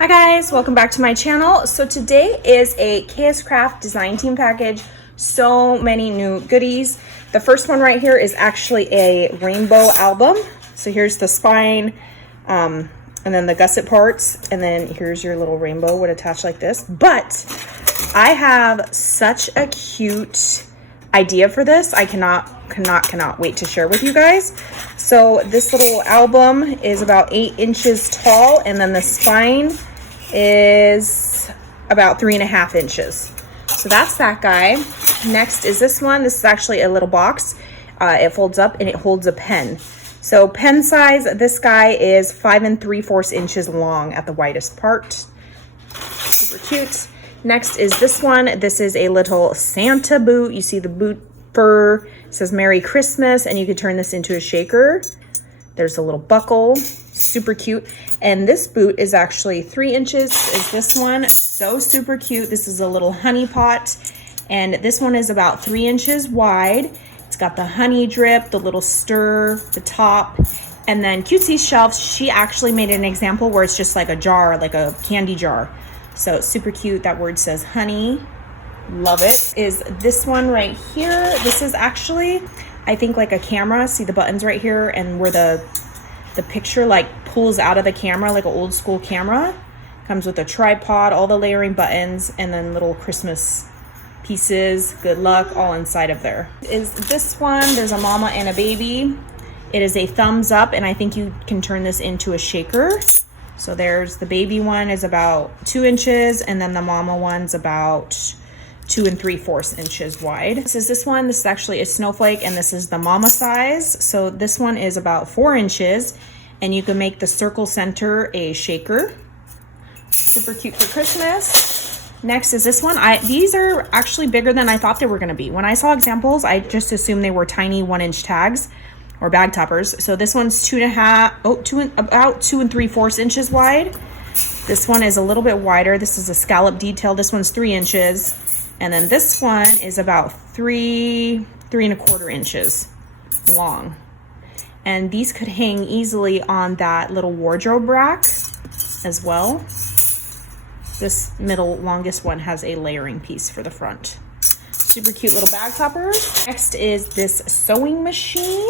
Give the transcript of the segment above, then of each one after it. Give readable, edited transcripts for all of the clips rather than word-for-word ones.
Hi guys, welcome back to my channel. So today is a KS Craft design team package. So many new goodies. The first one right here is actually a rainbow album. So here's the spine, and then the gusset parts, and then here's your little rainbow would attach like this. But I have such a cute idea for this. I cannot wait to share with you guys. So this little album is about 8 inches tall, and then the spine is about 3.5 inches. So that's that guy. Next is this one. This is actually a little box. It folds up and it holds a pen. So pen size, this guy is 5 3/4 inches long at the widest part. Super cute. Next is this one. This is a little Santa boot. You see the boot fur. It says Merry Christmas, and you could turn this into a shaker. There's a little buckle. Super cute. And this boot is actually 3 inches. Is this one. So super cute. This is a little honey pot, and this one is about 3 inches wide. It's got the honey drip, the little stir, the top, and then Cutesy shelves. She actually made an example where it's just like a jar, like a candy jar. So it's super cute. That word says honey. Love it. Is this one right here. This is actually, I think, like a camera. See the buttons right here, and where the picture like pulls out of the camera, like an old school camera. Comes with a tripod, all the layering buttons, and then little Christmas pieces, good luck, all inside of there. Is this one. There's a mama and a baby. It is a thumbs up, and I think you can turn this into a shaker. So there's the baby one is about 2 inches, and then the mama one's about 2 3/4 inches wide. This is this one. This is actually a snowflake, and this is the mama size. So this one is about 4 inches, and you can make the circle center a shaker. Super cute for Christmas. Next is this one. These are actually bigger than I thought they were going to be. When I saw examples, I just assumed they were tiny 1-inch tags or bag toppers. So this one's about 2 3/4 inches wide. This one is a little bit wider. This is a scallop detail. This one's 3 inches. And then this one is about 3 1/4 inches long. And these could hang easily on that little wardrobe rack as well. This middle longest one has a layering piece for the front. Super cute little bag topper. Next is this sewing machine,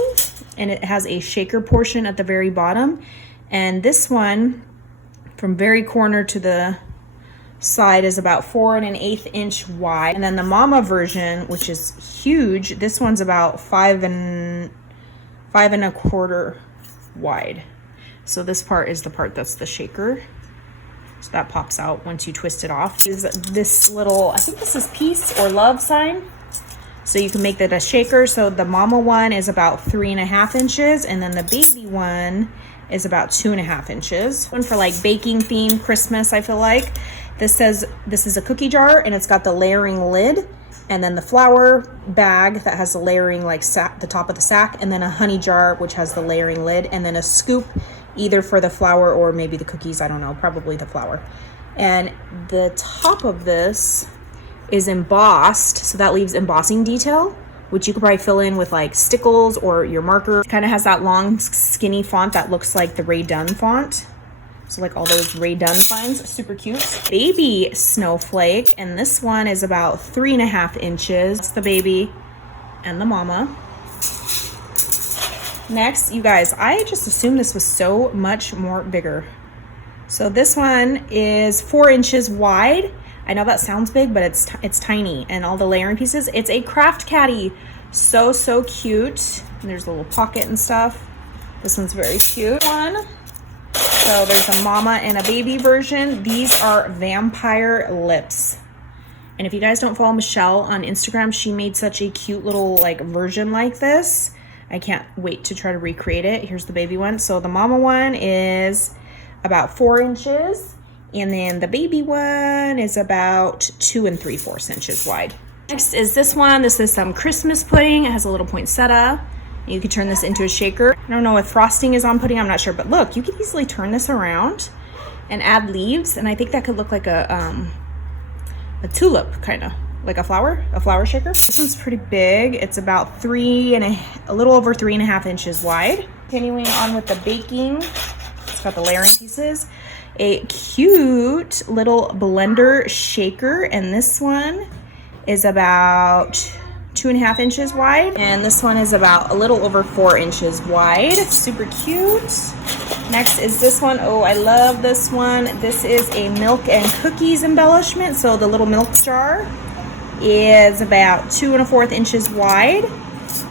and it has a shaker portion at the very bottom. And this one, from very corner to the side, is about 4 1/8 inch wide. And then the mama version, which is huge, this one's about 5 1/4 wide. So this part is the part that's the shaker. So that pops out once you twist it off. Is this little, I think this is peace or love sign. So you can make that a shaker. So the mama one is about 3.5 inches, and then the baby one is about 2.5 inches. One for like baking theme, Christmas, I feel like. This says this is a cookie jar, and it's got the layering lid, and then the flour bag that has the layering like the top of the sack, and then a honey jar which has the layering lid, and then a scoop either for the flour or maybe the cookies, I don't know, probably the flour. And the top of this is embossed, so that leaves embossing detail, which you could probably fill in with like stickles or your marker. It kind of has that long skinny font that looks like the Ray Dunn font. So like all those Ray Dunn finds, super cute. Baby snowflake, and this one is about 3.5 inches. That's the baby and the mama. Next, you guys, I just assumed this was so much more bigger. So this one is 4 inches wide. I know that sounds big, but it's tiny, and all the layering pieces. It's a craft caddy. So cute. And there's a little pocket and stuff. This one's very cute. So there's a mama and a baby version. These are vampire lips. And if you guys don't follow Michelle on Instagram, she made such a cute little like version like this. I can't wait to try to recreate it. Here's the baby one. So the mama one is about 4 inches, and then the baby one is about 2 3/4 inches wide. Next is this one. This is some Christmas pudding. It has a little poinsettia. You can turn this into a shaker. I don't know if frosting is on pudding, I'm not sure, but look, you can easily turn this around and add leaves, and I think that could look like a tulip, kind of like a flower shaker. This one's pretty big. It's about a little over 3.5 inches wide. Continuing on with the baking, it's got the layering pieces. a cute little blender shaker, and this one is about 2.5 inches wide, and this one is about a little over 4 inches wide. Super cute. Next is this one. Oh, I love this one. This is a milk and cookies embellishment. So the little milk jar is about 2 1/4 inches wide,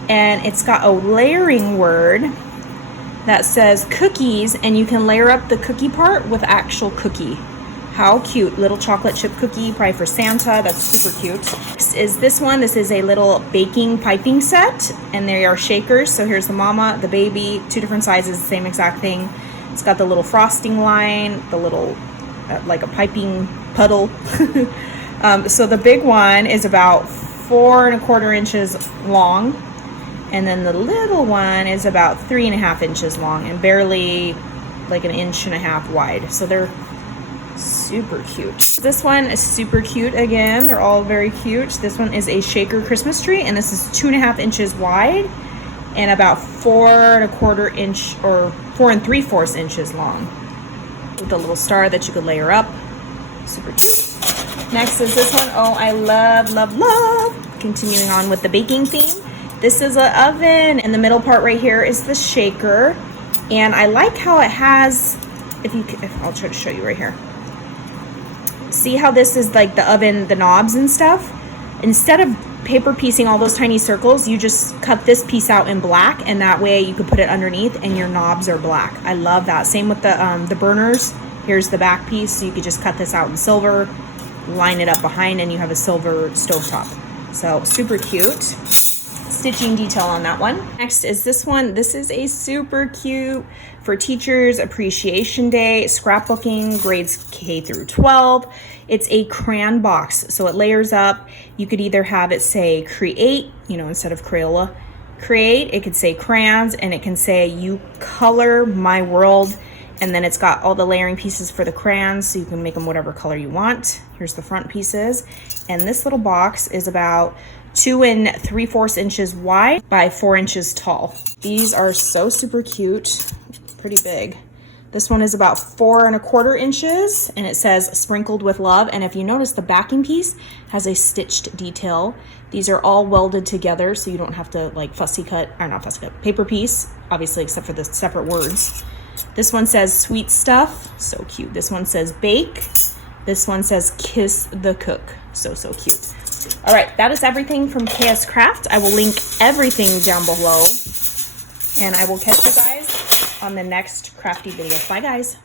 and it's got a layering word that says cookies, and you can layer up the cookie part with actual cookie. How cute. Little chocolate chip cookie, probably for Santa. That's super cute. Next is this one. This is a little baking piping set, and they are shakers. So here's the mama, the baby, 2 different sizes, the same exact thing. It's got the little frosting line, the little like a piping puddle. So the big one is about 4 1/4 inches long, and then the little one is about 3 1/2 inches long and barely like 1.5 inches wide. So they're super cute. This one is super cute again. They're all very cute. This one is a shaker Christmas tree, and this is 2 1/2 inches wide and about 4 1/4 inch or 4 3/4 inches long, with a little star that you could layer up. Super cute. Next is this one. Oh, I love, love, love. Continuing on with the baking theme. This is an oven, and the middle part right here is the shaker. And I like how it has, I'll try to show you right here. See how this is like the oven, the knobs and stuff? Instead of paper piecing all those tiny circles, you just cut this piece out in black, and that way you could put it underneath and your knobs are black. I love that. Same with the burners. Here's the back piece, so you could just cut this out in silver, line it up behind, and you have a silver stovetop. So super cute. Stitching detail on that one. Next is this one. This is a super cute for Teachers Appreciation Day, scrapbooking, grades K through 12. It's a crayon box, so it layers up. You could either have it say create, instead of Crayola, create. It could say crayons, and it can say you color my world. And then it's got all the layering pieces for the crayons, so you can make them whatever color you want. Here's the front pieces. And this little box is about 2 3/4 inches wide by 4 inches tall. These are so super cute, pretty big. This one is about 4 1/4 inches, and it says sprinkled with love. And if you notice, the backing piece has a stitched detail. These are all welded together, so you don't have to like paper piece, obviously, except for the separate words. This one says sweet stuff, so cute. This one says bake. This one says kiss the cook, so cute. All right, that is everything from KS Craft. I will link everything down below, and I will catch you guys on the next crafty video. Bye, guys.